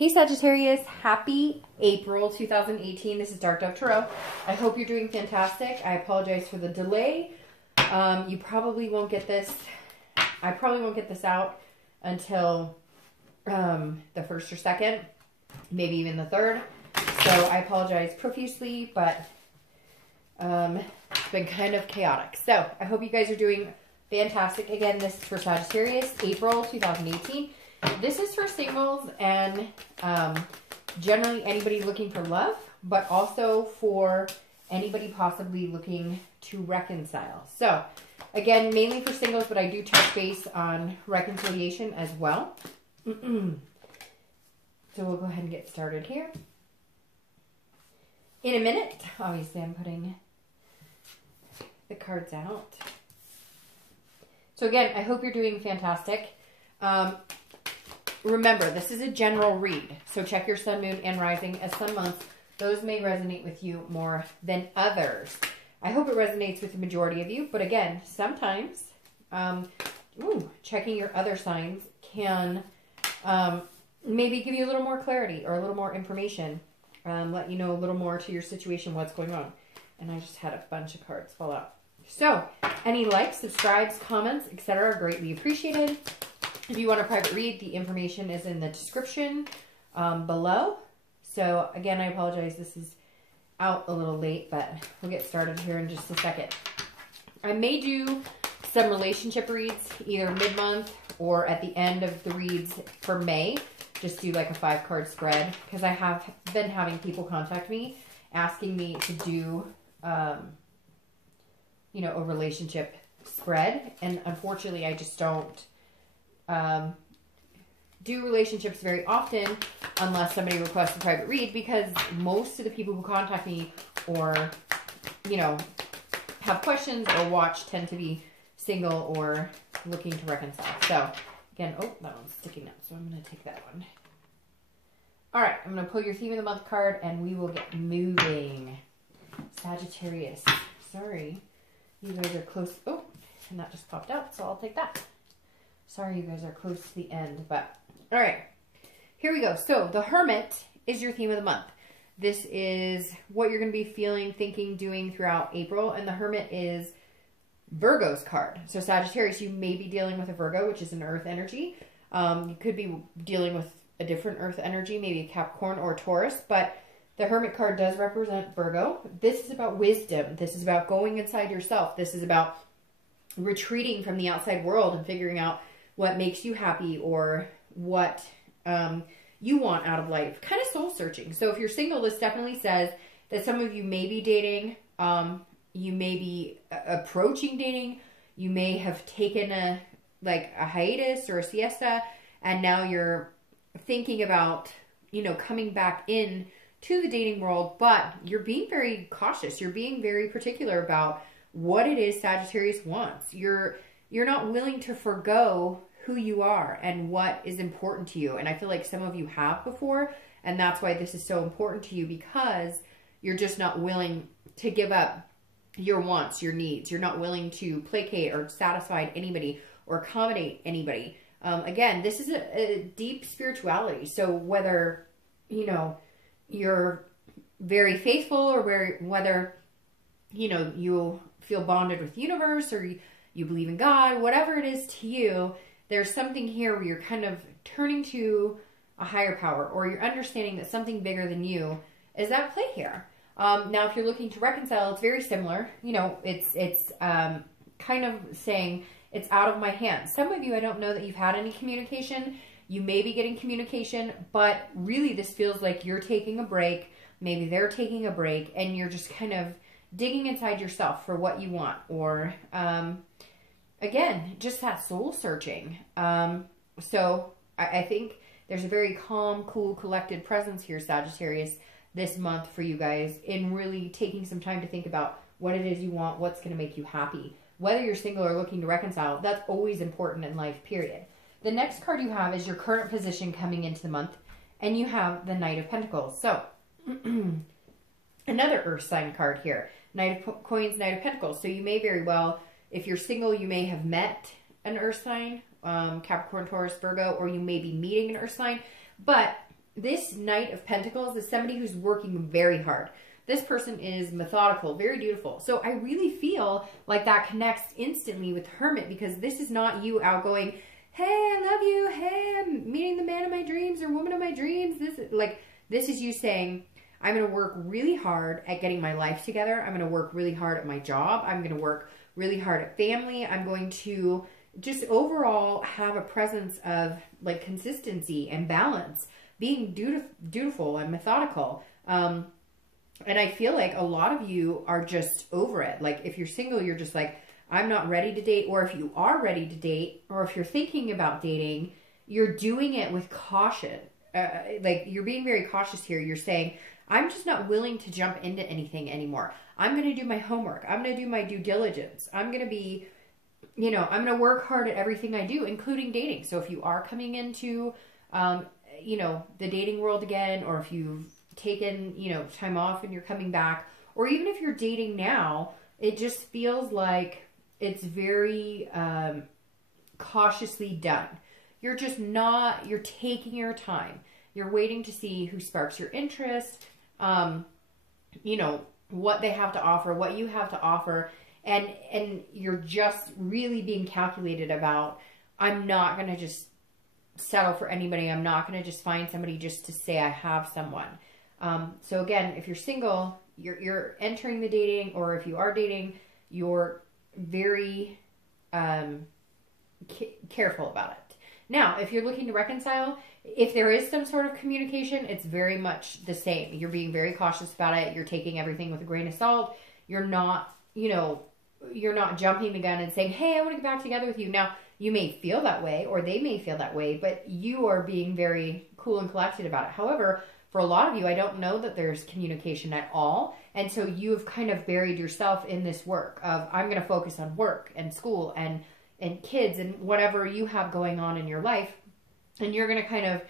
Hey Sagittarius, happy April 2018. This is Dark Dove Tarot. I hope you're doing fantastic. I apologize for the delay. You probably won't get this. I probably won't get this out until the 1st or 2nd, maybe even the 3rd. So I apologize profusely, but it's been kind of chaotic. So I hope you guys are doing fantastic. Again, this is for Sagittarius, April 2018. This is for singles and generally anybody looking for love, but also for anybody possibly looking to reconcile. So again, mainly for singles, but I do touch base on reconciliation as well. So we'll go ahead and get started here. In a minute, obviously I'm putting the cards out. So again, I hope you're doing fantastic. Remember, this is a general read, so check your sun, moon, and rising as sun months. Those may resonate with you more than others. I hope it resonates with the majority of you, but again, sometimes checking your other signs can maybe give you a little more clarity or a little more information, let you know a little more to your situation, what's going on. And I just had a bunch of cards fall out. So, any likes, subscribes, comments, etc. are greatly appreciated. If you want a private read, the information is in the description below. So again, I apologize. This is out a little late, but we'll get started here in just a second. I may do some relationship reads either mid-month or at the end of the reads for May. Just do like a 5-card spread because I have been having people contact me asking me to do, you know, a relationship spread. And unfortunately, I just don't do relationships very often unless somebody requests a private read, because most of the people who contact me or, you know, have questions or watch tend to be single or looking to reconcile. So again, oh, that one's sticking out, so I'm going to take that one. All right, I'm going to pull your theme of the month card and we will get moving. Sagittarius, sorry, you guys are close. Oh, and that just popped out, so I'll take that. Sorry, you guys are close to the end, but all right, here we go. So the Hermit is your theme of the month. This is what you're going to be feeling, thinking, doing throughout April. And the Hermit is Virgo's card. So Sagittarius, you may be dealing with a Virgo, which is an earth energy. You could be dealing with a different earth energy, maybe a Capricorn or Taurus, but the Hermit card does represent Virgo. This is about wisdom. This is about going inside yourself. This is about retreating from the outside world and figuring out what makes you happy or what you want out of life. Kind of soul searching. So if you're single, this definitely says that some of you may be dating. You may be approaching dating. You may have taken a hiatus or a siesta, and now you're thinking about, you know, coming back in to the dating world, but you're being very cautious. You're being very particular about what it is Sagittarius wants. You're not willing to forgo who you are and what is important to you. And I feel like some of you have before, and that's why this is so important to you, because you're just not willing to give up your wants, your needs. You're not willing to placate or satisfy anybody or accommodate anybody. Again, this is a deep spirituality. So whether, you know, you're very faithful or whether, you know, you feel bonded with the universe or you believe in God, whatever it is to you, there's something here where you're kind of turning to a higher power, or you're understanding that something bigger than you is at play here. Now, if you're looking to reconcile, it's very similar. You know, it's kind of saying it's out of my hands. Some of you, I don't know that you've had any communication. You may be getting communication, but really this feels like you're taking a break. Maybe they're taking a break, and you're just kind of digging inside yourself for what you want, or again, just that soul searching. So I think there's a very calm, cool, collected presence here, Sagittarius, this month for you guys, in really taking some time to think about what it is you want, what's going to make you happy. Whether you're single or looking to reconcile, that's always important in life, period. The next card you have is your current position coming into the month, and you have the Knight of Pentacles. So another earth sign card here. Knight of Coins, Knight of Pentacles. So you may very well, if you're single, you may have met an earth sign, Capricorn, Taurus, Virgo, or you may be meeting an earth sign. But this Knight of Pentacles is somebody who's working very hard. This person is methodical, very dutiful. So I really feel like that connects instantly with Hermit, because this is not you out going, hey, I love you. Hey, I'm meeting the man of my dreams or woman of my dreams. This is you saying, I'm going to work really hard at getting my life together. I'm going to work really hard at my job. I'm going to work really hard at family. I'm going to just overall have a presence of like consistency and balance, being dutiful and methodical. And I feel like a lot of you are just over it. Like if you're single, you're just like, I'm not ready to date. Or if you are ready to date, or if you're thinking about dating, you're doing it with caution. Like you're being very cautious here. You're saying, I'm just not willing to jump into anything anymore. I'm going to do my homework. I'm going to do my due diligence. I'm going to be, I'm going to work hard at everything I do, including dating. So if you are coming into, the dating world again, or if you've taken, time off and you're coming back, or even if you're dating now, it just feels like it's very cautiously done. You're just not, you're taking your time. You're waiting to see who sparks your interest, what they have to offer, what you have to offer. And you're just really being calculated about, I'm not going to just settle for anybody. I'm not going to just find somebody just to say I have someone. So again, if you're single, you're entering the dating, or if you are dating, you're very careful about it. Now, if you're looking to reconcile, if there is some sort of communication, it's very much the same. You're being very cautious about it. You're taking everything with a grain of salt. You're not, you're not jumping the gun and saying, hey, I want to get back together with you. Now, you may feel that way, or they may feel that way, but you are being very cool and collected about it. However, for a lot of you, I don't know that there's communication at all. And so you've kind of buried yourself in this work of, I'm going to focus on work and school and kids and whatever you have going on in your life. And you're going to kind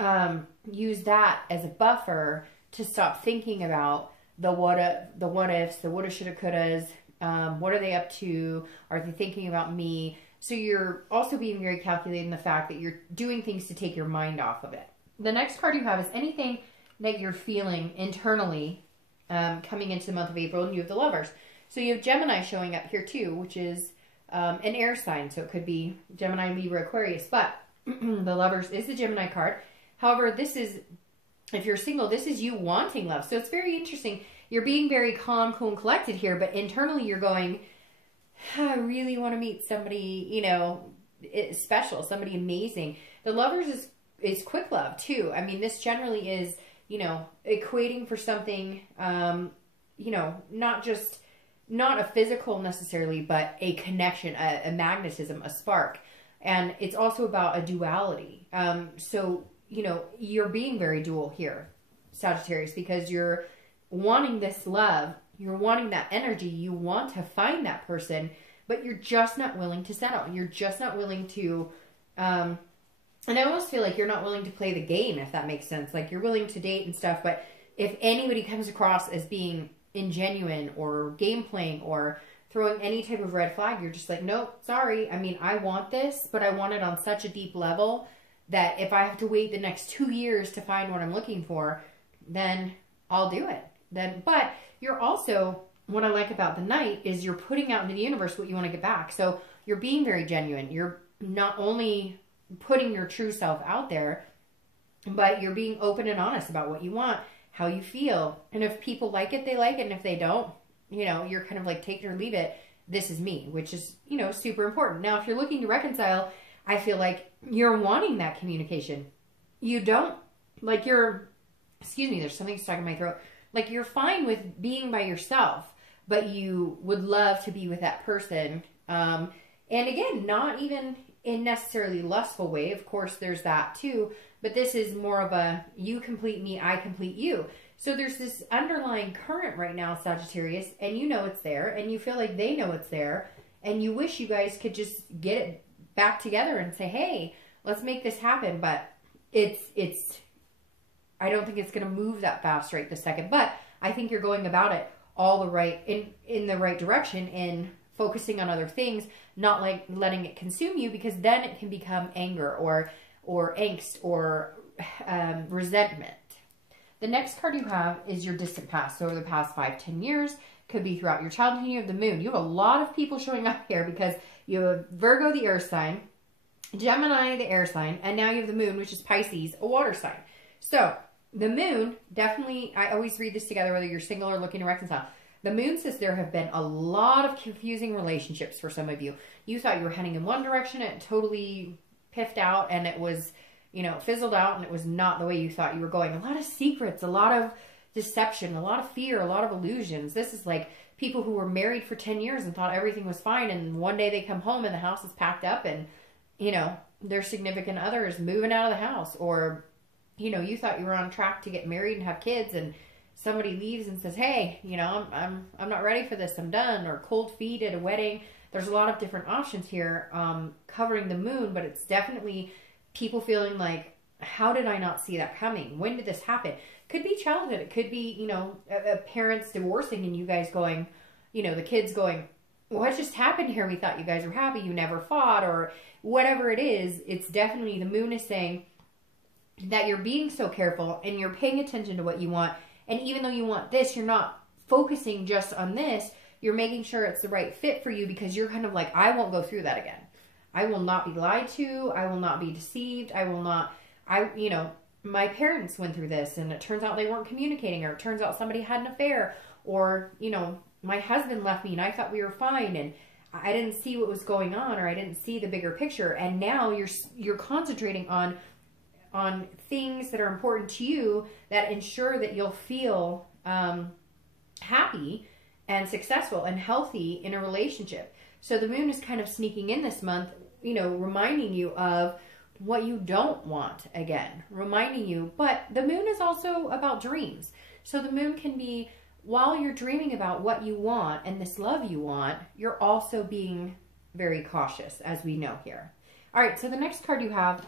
of use that as a buffer to stop thinking about the what ifs, the woulda, shoulda, couldas. What are they up to? Are they thinking about me? So you're also being very calculated in the fact that you're doing things to take your mind off of it. The next card you have is anything that you're feeling internally coming into the month of April, and you have the Lovers. So you have Gemini showing up here too, which is an air sign. So it could be Gemini, Libra, Aquarius, but the Lovers is the Gemini card. However, this is, if you're single, this is you wanting love. So it's very interesting. You're being very calm, cool, and collected here, but internally you're going, I really want to meet somebody, special, somebody amazing. The Lovers is quick love too. I mean, this generally is, equating for something, not a physical necessarily, but a connection, a magnetism, a spark. And it's also about a duality. So, you're being very dual here, Sagittarius, because you're wanting this love, you're wanting that energy, you want to find that person, but you're just not willing to settle. You're just not willing to, and I almost feel like you're not willing to play the game, if that makes sense. Like you're willing to date and stuff, but if anybody comes across as being ingenuine or game playing or throwing any type of red flag, you're just like, nope, sorry. I mean, I want this, but I want it on such a deep level that if I have to wait the next 2 years to find what I'm looking for, then I'll do it. But you're also, what I like about the Knight is you're putting out into the universe what you want to get back. So you're being very genuine. You're not only putting your true self out there, but you're being open and honest about what you want, how you feel. And if people like it, they like it. And if they don't, you're kind of like take it or leave it. This is me, which is, super important. Now, if you're looking to reconcile, I feel like you're wanting that communication. You don't, like there's something stuck in my throat. Like you're fine with being by yourself, but you would love to be with that person. And again, not even in necessarily lustful way. Of course, there's that too. But this is more of a you complete me, I complete you. So there's this underlying current right now, Sagittarius, and you know it's there, and you feel like they know it's there, and you wish you guys could just get it back together and say, hey, let's make this happen. But I don't think it's going to move that fast right this second. But I think you're going about it all the right, in the right direction, in focusing on other things, not like letting it consume you, because then it can become anger or angst or resentment. The next card you have is your distant past. So over the past 5-10 years, could be throughout your childhood. You have the moon. You have a lot of people showing up here because you have Virgo, the earth sign, Gemini, the air sign, and now you have the moon, which is Pisces, a water sign. So the moon, definitely, I always read this together, whether you're single or looking to reconcile. The moon says there have been a lot of confusing relationships for some of you. You thought you were heading in one direction, it totally piffed out, and it was, you know, fizzled out, and it was not the way you thought you were going. A lot of secrets, a lot of deception, a lot of fear, a lot of illusions. This is like people who were married for 10 years and thought everything was fine, and one day they come home and the house is packed up, and, you know, their significant other is moving out of the house. Or, you know, you thought you were on track to get married and have kids, and somebody leaves and says, hey, you know, I'm not ready for this, I'm done. Or cold feet at a wedding. There's a lot of different options here covering the moon, but it's definitely people feeling like, how did I not see that coming? When did this happen? Could be childhood. It could be, you know, parents divorcing and you guys going, you know, the kids going, what just happened here? We thought you guys were happy. You never fought, or whatever it is. It's definitely, the moon is saying that you're being so careful and you're paying attention to what you want. And even though you want this, you're not focusing just on this. You're making sure it's the right fit for you, because you're kind of like, I won't go through that again. I will not be lied to. I will not be deceived. I will not, you know, my parents went through this and it turns out they weren't communicating, or it turns out somebody had an affair, or, you know, my husband left me and I thought we were fine and I didn't see what was going on, or I didn't see the bigger picture. And now you're concentrating on things that are important to you that ensure that you'll feel happy and successful and healthy in a relationship. So the moon is kind of sneaking in this month, you know, reminding you of what you don't want again, reminding you. But the moon is also about dreams. So the moon can be, while you're dreaming about what you want and this love you want, you're also being very cautious, as we know here. All right, so the next card you have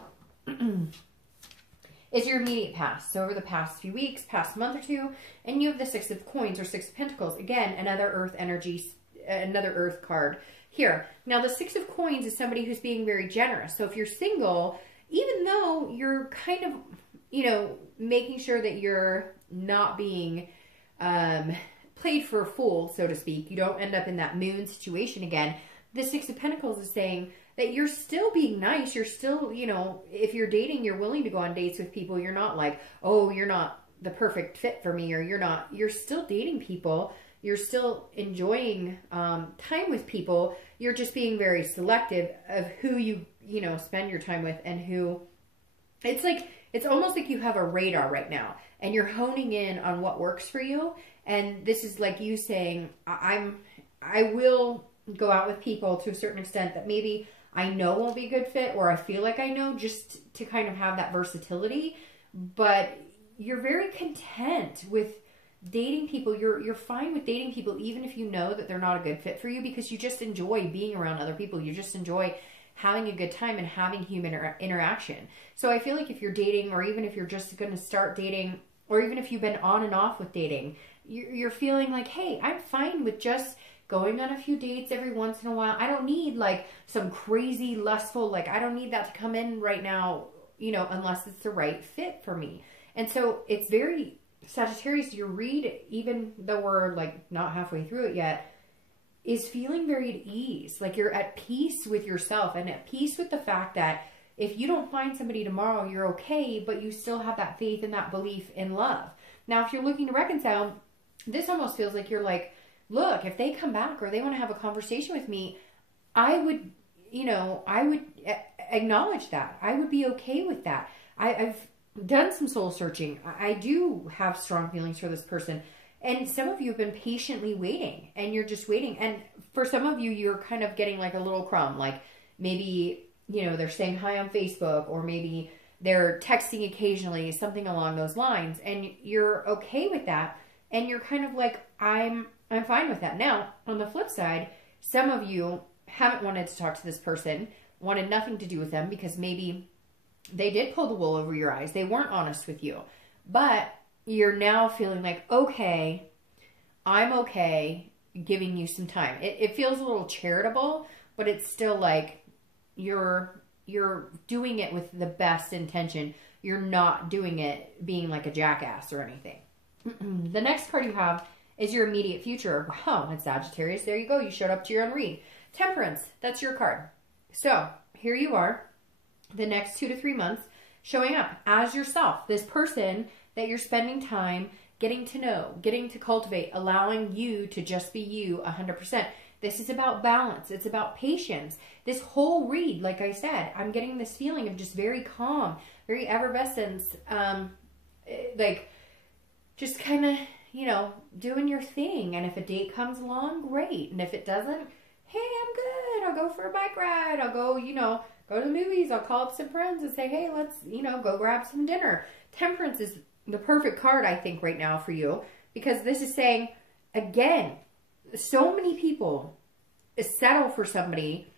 is your immediate past. So over the past few weeks, past month or two, and you have the Six of Coins or Six of Pentacles. Again, another earth energy, another earth card here. Now, the Six of Coins is somebody who's being very generous. So if you're single, even though you're kind of, you know, making sure that you're not being played for a fool, so to speak, you don't end up in that moon situation again. The Six of Pentacles is saying that you're still being nice. You're still, you know, if you're dating, you're willing to go on dates with people. You're not like, oh, you're not the perfect fit for me, or you're still dating people. You're still enjoying time with people. You're just being very selective of who you know, spend your time with, and who, it's like, it's almost like you have a radar right now and you're honing in on what works for you. And this is like you saying, I will go out with people to a certain extent that maybe I know won't be a good fit, or I feel like I know, just to kind of have that versatility. But you're very content with dating people. You're fine with dating people even if you know that they're not a good fit for you, because you just enjoy being around other people. You just enjoy having a good time and having human interaction. So I feel like if you're dating, or even if you're just going to start dating, or even if you've been on and off with dating, you're feeling like, hey, I'm fine with just going on a few dates every once in a while. I don't need like some crazy lustful, like I don't need that to come in right now, you know, unless it's the right fit for me. And so it's very Sagittarius, your read, even though we're like not halfway through it yet, is feeling very at ease. Like you're at peace with yourself and at peace with the fact that if you don't find somebody tomorrow, you're okay, but you still have that faith and that belief in love. Now, if you're looking to reconcile, this almost feels like you're like, look, if they come back or they want to have a conversation with me, I would, you know, I would acknowledge that. I would be okay with that. I've done some soul searching. I do have strong feelings for this person. And some of you have been patiently waiting, and you're just waiting. And for some of you, you're kind of getting like a little crumb. Like maybe, you know, they're saying hi on Facebook, or maybe they're texting occasionally, something along those lines. And you're okay with that. And you're kind of like, I'm fine with that. Now, on the flip side, some of you haven't wanted to talk to this person, wanted nothing to do with them, because maybe they did pull the wool over your eyes. They weren't honest with you. But you're now feeling like, okay, I'm okay giving you some time. It feels a little charitable, but it's still like you're doing it with the best intention. you're not doing it being like a jackass or anything. The next card you have is your immediate future. Wow, it's Sagittarius. There you go. You showed up to your own read. Temperance, that's your card. So here you are, the next 2 to 3 months, showing up as yourself. This person that you're spending time getting to know, getting to cultivate, allowing you to just be you 100%. This is about balance. It's about patience. This whole read, like I said, I'm getting this feeling of just very calm, very effervescence, like just kind of, you know, doing your thing. And if a date comes along, great. And if it doesn't, hey, I'm good. I'll go for a bike ride. I'll go, you know, go to the movies. I'll call up some friends and say, hey, let's, you know, go grab some dinner. Temperance is the perfect card, I think, right now for you, because this is saying, again, so many people settle for somebody,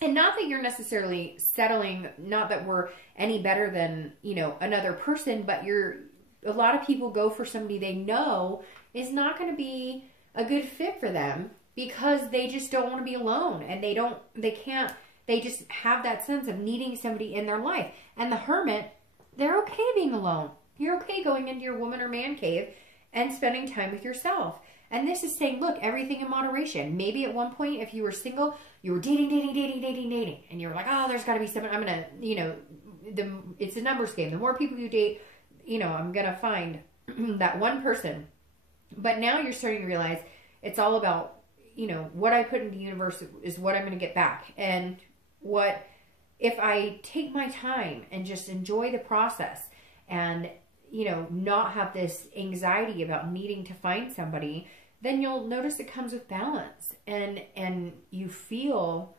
and not that you're necessarily settling, not that we're any better than, you know, another person, but a lot of people go for somebody they know is not going to be a good fit for them because they just don't want to be alone, and they just have that sense of needing somebody in their life. And the Hermit, they're okay being alone. You're okay going into your woman or man cave and spending time with yourself. And this is saying, look, everything in moderation. Maybe at one point, if you were single, you were dating. And you were like, oh, there's got to be someone. I'm going to, you know, it's a numbers game. The more people you date, you know, I'm going to find that one person. But now you're starting to realize it's all about, you know, what I put into the universe is what I'm going to get back. And what, if I take my time and just enjoy the process and, you know, not have this anxiety about needing to find somebody, then you'll notice it comes with balance. And you feel,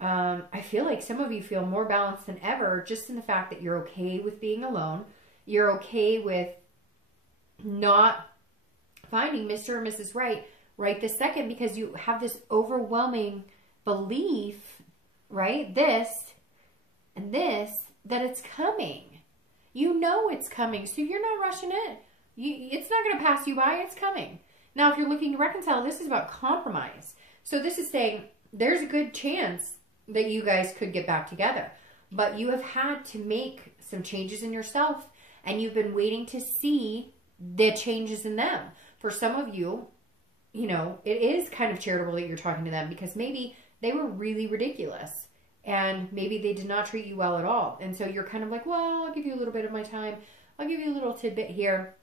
I feel like some of you feel more balanced than ever, just in the fact that you're okay with being alone. You're okay with not finding Mr. or Mrs. Right this second, because you have this overwhelming belief, right? This and this, that it's coming. You know it's coming, so you're not rushing it. It's not going to pass you by. It's coming. Now, if you're looking to reconcile, this is about compromise. So this is saying there's a good chance that you guys could get back together, but you have had to make some changes in yourself, and you've been waiting to see the changes in them. For some of you, you know, it is kind of charitable that you're talking to them because maybe they were really ridiculous. And maybe they did not treat you well at all. And so you're kind of like, well, I'll give you a little bit of my time. I'll give you a little tidbit here.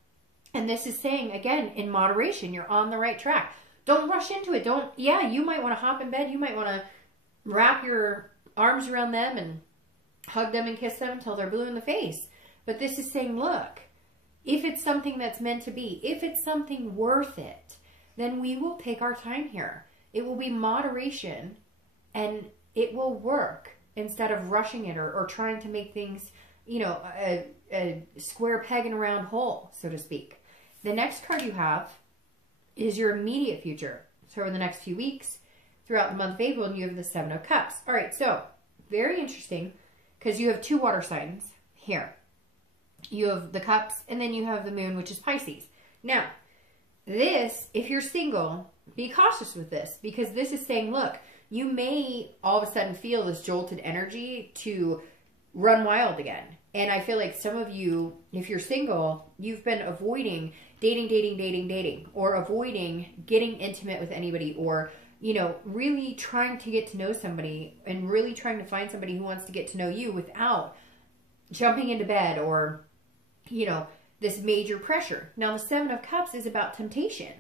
And this is saying, again, in moderation, you're on the right track. Don't rush into it. You might want to hop in bed. You might want to wrap your arms around them and hug them and kiss them until they're blue in the face. But this is saying, look, if it's something that's meant to be, if it's something worth it, then we will take our time here. It will be moderation, and it will work instead of rushing it or trying to make things, you know, a square peg in a round hole, so to speak. The next card you have is your immediate future. So in the next few weeks, throughout the month of April, you have the Seven of Cups. All right, so very interesting because you have 2 water signs here. You have the Cups, and then you have the Moon, which is Pisces. Now, this, if you're single, be cautious with this because this is saying, look, you may all of a sudden feel this jolted energy to run wild again. And I feel like some of you, if you're single, you've been avoiding dating, or avoiding getting intimate with anybody, or, you know, really trying to get to know somebody and really trying to find somebody who wants to get to know you without jumping into bed or, you know, this major pressure. Now, the Seven of Cups is about temptation.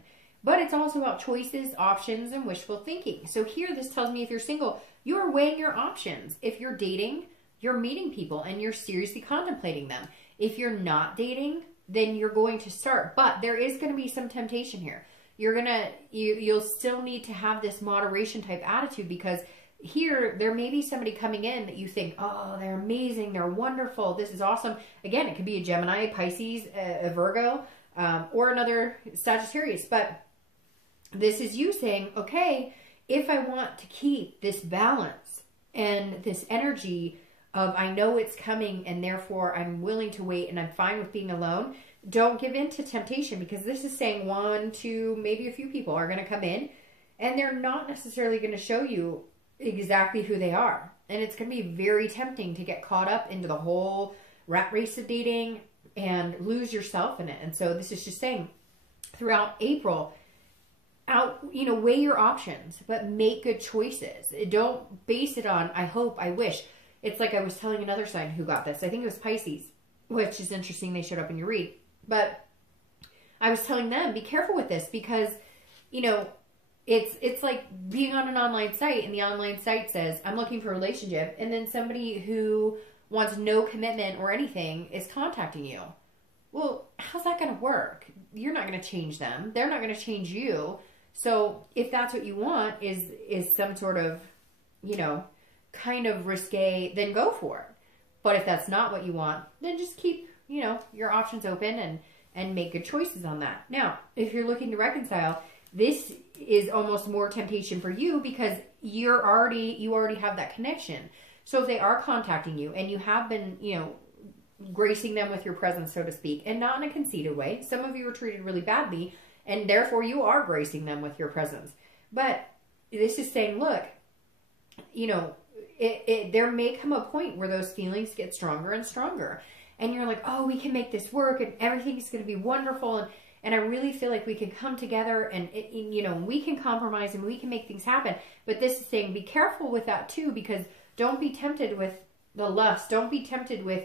But it's also about choices, options, and wishful thinking. So here, this tells me if you're single, you're weighing your options. If you're dating, you're meeting people and you're seriously contemplating them. If you're not dating, then you're going to start. But there is going to be some temptation here. You'll still need to have this moderation type attitude because here, there may be somebody coming in that you think, oh, they're amazing, they're wonderful, this is awesome. Again, it could be a Gemini, Pisces, a Virgo, or another Sagittarius. But this is you saying, okay, if I want to keep this balance and this energy of I know it's coming and therefore I'm willing to wait and I'm fine with being alone, don't give in to temptation because this is saying 1, 2, maybe a few people are going to come in and they're not necessarily going to show you exactly who they are. And it's going to be very tempting to get caught up into the whole rat race of dating and lose yourself in it. And so this is just saying throughout April, weigh your options, but make good choices. Don't base it on, I hope, I wish. It's like I was telling another sign who got this. I think it was Pisces, which is interesting. They showed up in your read. But I was telling them, be careful with this because, it's like being on an online site and the online site says, I'm looking for a relationship. And then somebody who wants no commitment or anything is contacting you. Well, how's that going to work? You're not going to change them. They're not going to change you. So if that's what you want is some sort of, kind of risque, then go for it. But if that's not what you want, then just keep, your options open and make good choices on that. Now, if you're looking to reconcile, this is almost more temptation for you because you already have that connection. So if they are contacting you and you have been, gracing them with your presence, so to speak, and not in a conceited way. Some of you were treated really badly and therefore you are gracing them with your presence. But this is saying, look, there may come a point where those feelings get stronger and stronger. And you're like, oh, we can make this work and everything's going to be wonderful. And I really feel like we can come together and, we can compromise and we can make things happen. But this is saying, be careful with that too, because don't be tempted with the lust. Don't be tempted with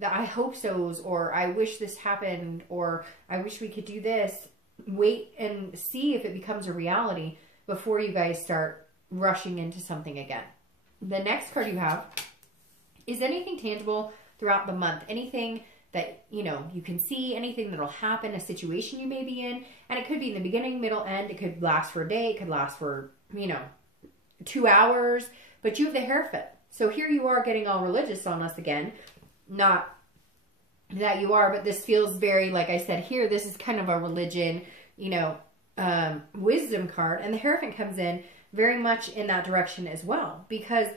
the I hope so's or I wish this happened or I wish we could do this. Wait and see if it becomes a reality before you guys start rushing into something again. The next card you have is anything tangible throughout the month. Anything that, you can see, anything that'll happen, a situation you may be in. And it could be in the beginning, middle, end. It could last for a day. It could last for, 2 hours. But you have the Hierophant. So here you are getting all religious on us again. Not that you are, but this feels very, like I said here, this is kind of a religion, wisdom card. And the Hierophant comes in very much in that direction as well. Because,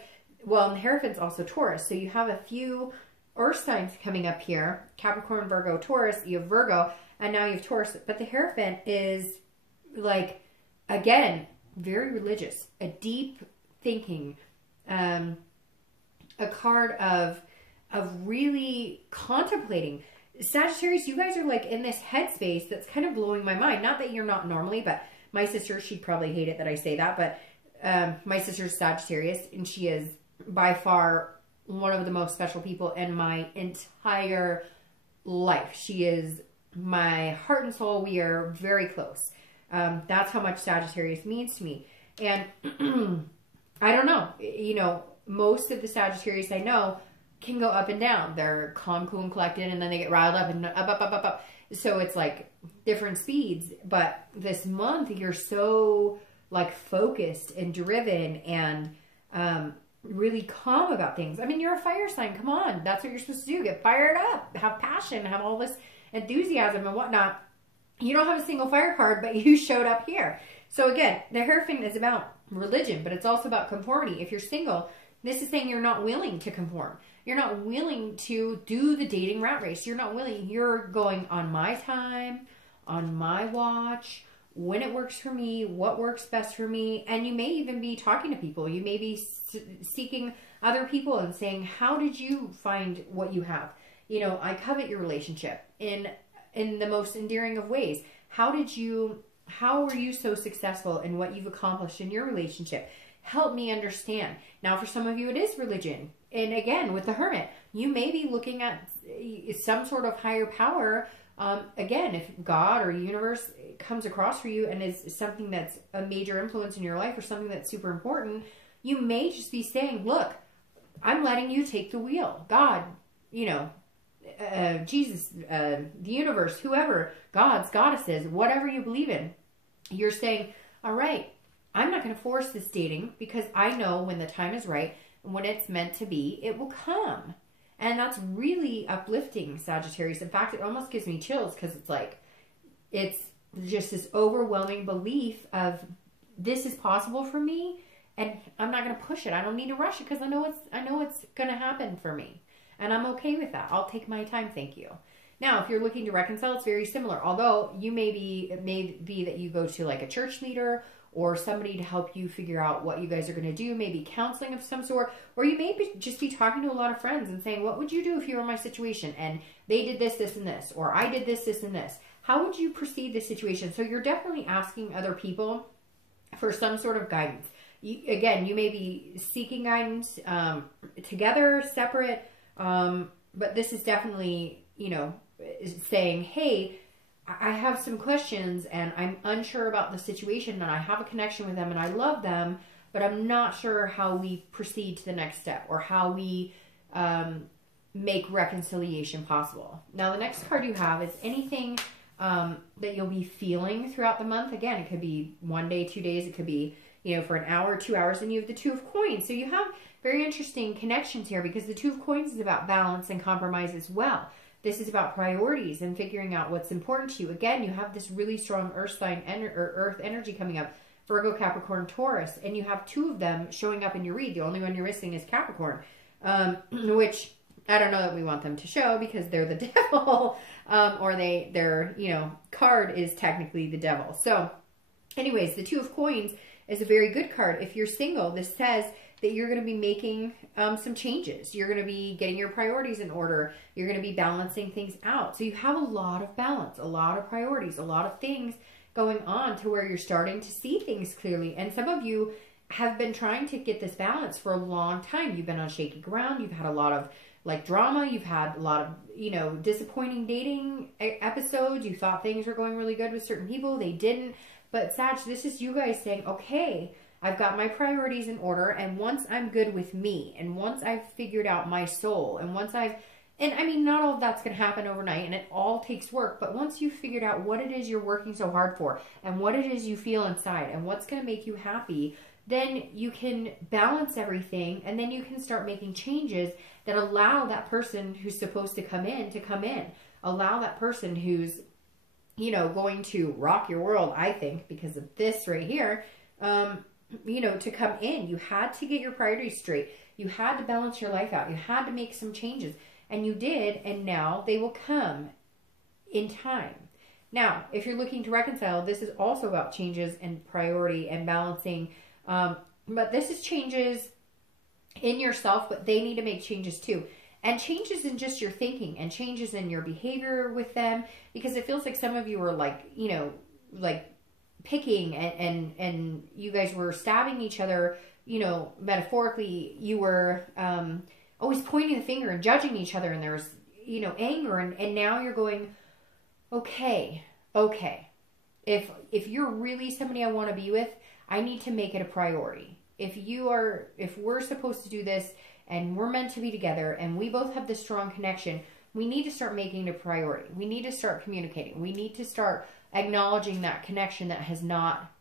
the Hierophant's also Taurus. So you have a few Earth signs coming up here. Capricorn, Virgo, Taurus. You have Virgo. And now you have Taurus. But the Hierophant is, like, again, very religious. A deep thinking. A card of really contemplating. Sagittarius, you guys are like in this headspace that's kind of blowing my mind. Not that you're not normally, but my sister, she'd probably hate it that I say that, but my sister's Sagittarius, and she is by far one of the most special people in my entire life. She is my heart and soul. We are very close. That's how much Sagittarius means to me. And I don't know, most of the Sagittarius I know can go up and down. They're calm, cool, and collected, and then they get riled up and up. So it's like different speeds. But this month, you're so like focused and driven and really calm about things. I mean, you're a fire sign. Come on. That's what you're supposed to do. Get fired up. Have passion. Have all this enthusiasm and whatnot. You don't have a single fire card, but you showed up here. So again, the Hierophant is about religion, but it's also about conformity. If you're single, this is saying you're not willing to conform. You're not willing to do the dating rat race. You're not willing. You're going on my time, on my watch, when it works for me, what works best for me. And you may even be talking to people. You may be seeking other people and saying, how did you find what you have? I covet your relationship in the most endearing of ways. How were you so successful in what you've accomplished in your relationship? Help me understand. Now, for some of you, it is religion. And again, with the Hermit, you may be looking at some sort of higher power. Again, if God or universe comes across for you and is something that's a major influence in your life or something that's super important, you may just be saying, look, I'm letting you take the wheel. God, Jesus, the universe, whoever, gods, goddesses, whatever you believe in, you're saying, all right, I'm not going to force this dating because I know when the time is right, when it's meant to be, it will come. And that's really uplifting, Sagittarius. In fact, it almost gives me chills because it's just this overwhelming belief of this is possible for me and I'm not going to push it. I don't need to rush it because I know it's going to happen for me. And I'm okay with that. I'll take my time, thank you. Now, if you're looking to reconcile, it's very similar. Although it may be that you go to like a church leader or somebody to help you figure out what you guys are going to do, maybe counseling of some sort, or you may just be talking to a lot of friends and saying, what would you do if you were in my situation and they did this, this, and this, or I did this, this, and this? How would you proceed this situation? So you're definitely asking other people for some sort of guidance. Again, you may be seeking guidance together, separate, but this is definitely, you know, saying, hey, I have some questions and I'm unsure about the situation and I have a connection with them and I love them, but I'm not sure how we proceed to the next step or how we make reconciliation possible. Now, the next card you have is anything that you'll be feeling throughout the month. Again, it could be 1 day, 2 days. It could be, you know, for an hour, 2 hours, and you have the Two of Coins. So you have very interesting connections here because the Two of Coins is about balance and compromise as well. This is about priorities and figuring out what's important to you. Again, you have this really strong earth sign or earth energy coming up, Virgo, Capricorn, Taurus, and you have two of them showing up in your read. The only one you're missing is Capricorn, which I don't know that we want them to show because they're the devil, or their, you know, card is technically the devil. So anyways, the Two of Coins is a very good card. If you're single, this says that you're going to be making some changes. You're going to be getting your priorities in order. You're going to be balancing things out. So you have a lot of balance, a lot of priorities, a lot of things going on to where you're starting to see things clearly. And some of you have been trying to get this balance for a long time. You've been on shaky ground. You've had a lot of like drama. You've had a lot of, you know, disappointing dating episodes. You thought things were going really good with certain people. They didn't. But Sag, this is you guys saying, okay, I've got my priorities in order, and once I'm good with me, and once I've figured out my soul, and once and I mean, not all of that's going to happen overnight, and it all takes work, but once you've figured out what it is you're working so hard for, and what it is you feel inside, and what's going to make you happy, then you can balance everything, and then you can start making changes that allow that person who's supposed to come in. Allow that person who's, you know, going to rock your world, I think, because of this right here, you know, to come in. You had to get your priorities straight. You had to balance your life out. You had to make some changes. And you did, and now they will come in time. Now, if you're looking to reconcile, this is also about changes and priority and balancing. But this is changes in yourself, but they need to make changes too. And changes in just your thinking and changes in your behavior with them. Because it feels like some of you are like, you know, like picking and you guys were stabbing each other, you know, metaphorically. You were always pointing the finger and judging each other, and there's, you know, anger, and now you're going, okay, if you're really somebody I want to be with, I need to make it a priority. If we're supposed to do this and we're meant to be together and we both have this strong connection, we need to start making it a priority. We need to start communicating. We need to start acknowledging that connection that has not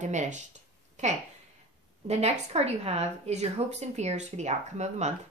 diminished. Okay. The next card you have is your hopes and fears for the outcome of the month.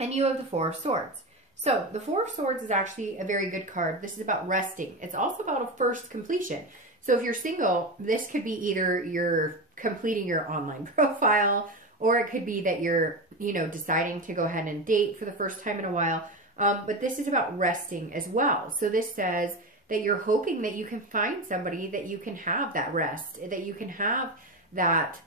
And you have the Four of Swords. So the Four of Swords is actually a very good card. This is about resting. It's also about a first completion. So if you're single, this could be either you're completing your online profile, or it could be that you're, you know, deciding to go ahead and date for the first time in a while. But this is about resting as well. So this says that you're hoping that you can find somebody that you can have that rest, that you can have that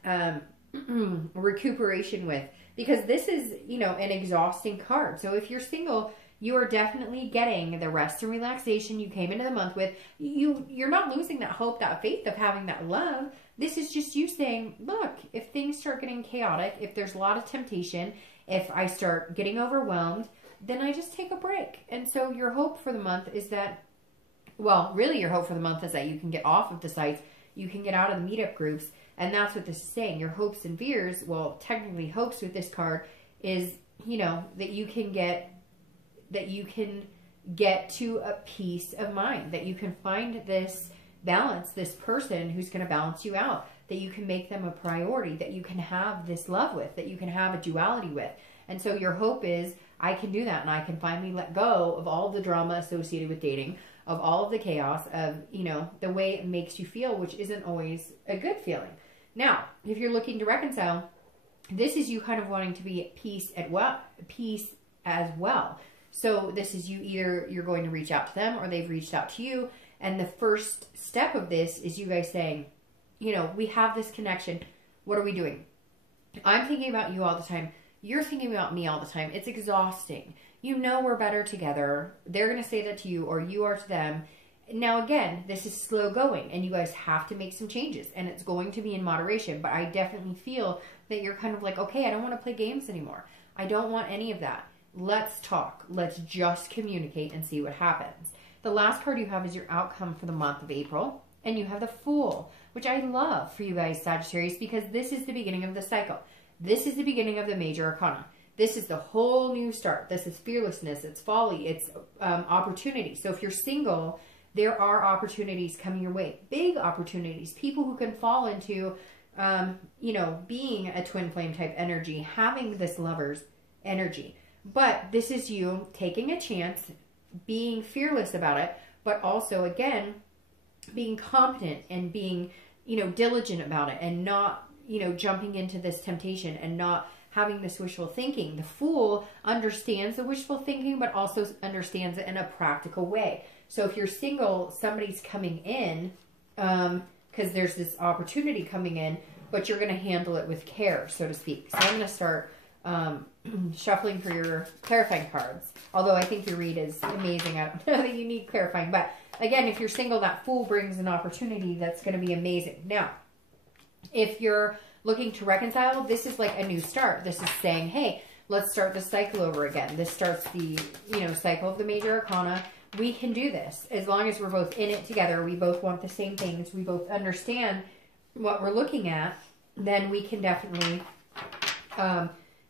recuperation with, because this is, you know, an exhausting card. So if you're single, you are definitely getting the rest and relaxation you came into the month with. You're not losing that hope, that faith of having that love. This is just you saying, look, if things start getting chaotic, if there's a lot of temptation, if I start getting overwhelmed, then I just take a break. And so your hope for the month is that, well, really your hope for the month is that you can get off of the sites, you can get out of the meetup groups, and that's what this is saying. Your hopes and fears, well, technically hopes with this card is, you know, that you can get to a peace of mind, that you can find this balance, this person who's going to balance you out, that you can make them a priority, that you can have this love with, that you can have a duality with. And so your hope is, I can do that, and I can finally let go of all the drama associated with dating, of all of the chaos, of, you know, the way it makes you feel, which isn't always a good feeling. Now, if you're looking to reconcile, this is you kind of wanting to be at peace as well. So this is you, either you're going to reach out to them or they've reached out to you. And the first step of this is you guys saying, you know, we have this connection. What are we doing? I'm thinking about you all the time. You're thinking about me all the time. It's exhausting. You know we're better together. They're going to say that to you, or you are to them. Now, again, this is slow going, and you guys have to make some changes, and it's going to be in moderation. But I definitely feel that you're kind of like, okay, I don't want to play games anymore. I don't want any of that. Let's talk. Let's just communicate and see what happens. The last card you have is your outcome for the month of April, and you have the Fool, which I love for you guys, Sagittarius, because this is the beginning of the cycle. This is the beginning of the major arcana. This is the whole new start. This is fearlessness. It's folly. It's opportunity. So if you're single, there are opportunities coming your way. Big opportunities. People who can fall into, you know, being a twin flame type energy, having this lover's energy. But this is you taking a chance, being fearless about it, but also, again, being competent and being, you know, diligent about it, and not, you know, jumping into this temptation and not having this wishful thinking. The Fool understands the wishful thinking, but also understands it in a practical way. So if you're single, somebody's coming in, because there's this opportunity coming in, but you're going to handle it with care, so to speak. So I'm going to start shuffling for your clarifying cards. Although I think your read is amazing. I don't know that you need clarifying. But again, if you're single, that Fool brings an opportunity that's going to be amazing. Now, if you're looking to reconcile, this is like a new start. This is saying, hey, let's start the cycle over again. This starts the, you know, cycle of the major arcana. We can do this as long as we're both in it together. We both want the same things. We both understand what we're looking at. Then we can definitely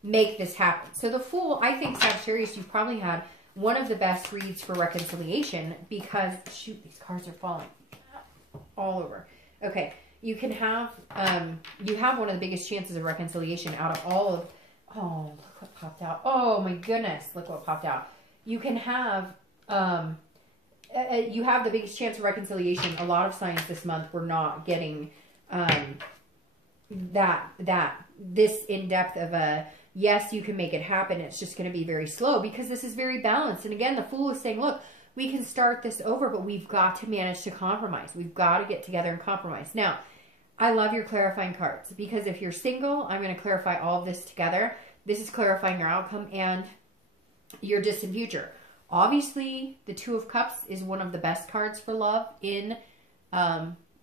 make this happen. So the Fool, I think, Sagittarius, you've probably had one of the best reads for reconciliation because, shoot, these cards are falling all over. Okay, you can have, you have one of the biggest chances of reconciliation out of all of, oh, look what popped out. Oh my goodness, look what popped out. You can have, you have the biggest chance of reconciliation. A lot of signs this month we're not getting this in-depth of a, yes, you can make it happen. It's just going to be very slow because this is very balanced. And again, the Fool is saying, look, we can start this over, but we've got to manage to compromise. We've got to get together and compromise. Now, I love your clarifying cards because if you're single, I'm going to clarify all of this together. This is clarifying your outcome and your distant future. Obviously, the Two of Cups is one of the best cards for love in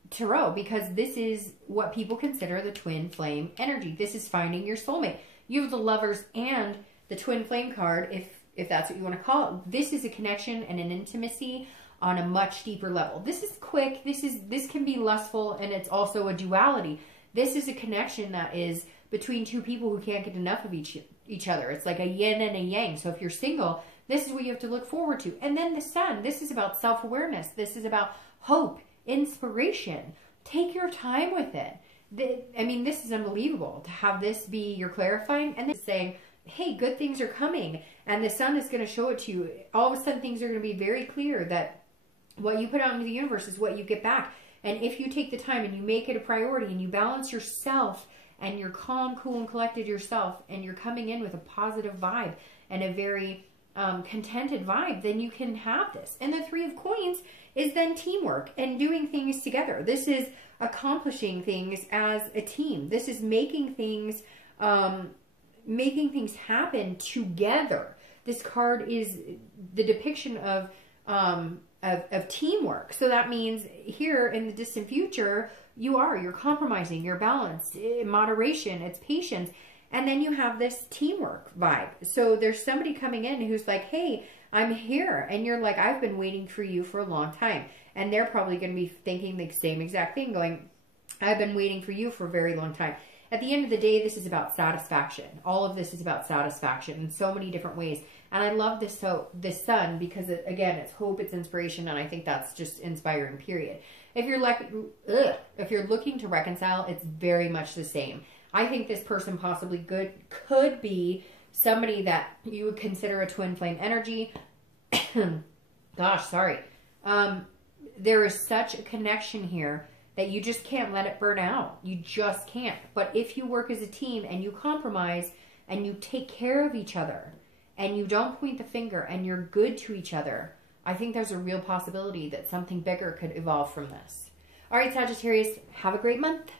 Tarot because this is what people consider the twin flame energy. This is finding your soulmate. You have the Lovers and the twin flame card, if that's what you want to call it. This is a connection and an intimacy on a much deeper level. This is quick. This can be lustful, and it's also a duality. This is a connection that is between two people who can't get enough of each other. It's like a yin and a yang. So if you're single, this is what you have to look forward to. And then the Sun, this is about self-awareness. This is about hope, inspiration. Take your time with it. I mean, this is unbelievable to have this be your clarifying and then saying, hey, good things are coming. And the Sun is going to show it to you. All of a sudden, things are going to be very clear that what you put out into the universe is what you get back. And if you take the time and you make it a priority and you balance yourself and you're calm, cool, and collected yourself and you're coming in with a positive vibe and a very contented vibe, then you can have this. And the Three of Coins is then teamwork and doing things together. This is accomplishing things as a team. This is making things happen together. This card is the depiction of teamwork. So that means here in the distant future, you're compromising, you're balanced, moderation, it's patience. And then you have this teamwork vibe. So there's somebody coming in who's like, hey, I'm here. And you're like, I've been waiting for you for a long time. And they're probably going to be thinking the same exact thing, going, I've been waiting for you for a very long time. At the end of the day, this is about satisfaction. All of this is about satisfaction in so many different ways. And I love this Sun because, again, it's hope, it's inspiration, and I think that's just inspiring, period. If you're looking to reconcile, it's very much the same. I think this person possibly could be somebody that you would consider a twin flame energy. Gosh, sorry. There is such a connection here that you just can't let it burn out. You just can't. But if you work as a team and you compromise and you take care of each other and you don't point the finger and you're good to each other, I think there's a real possibility that something bigger could evolve from this. All right, Sagittarius, have a great month.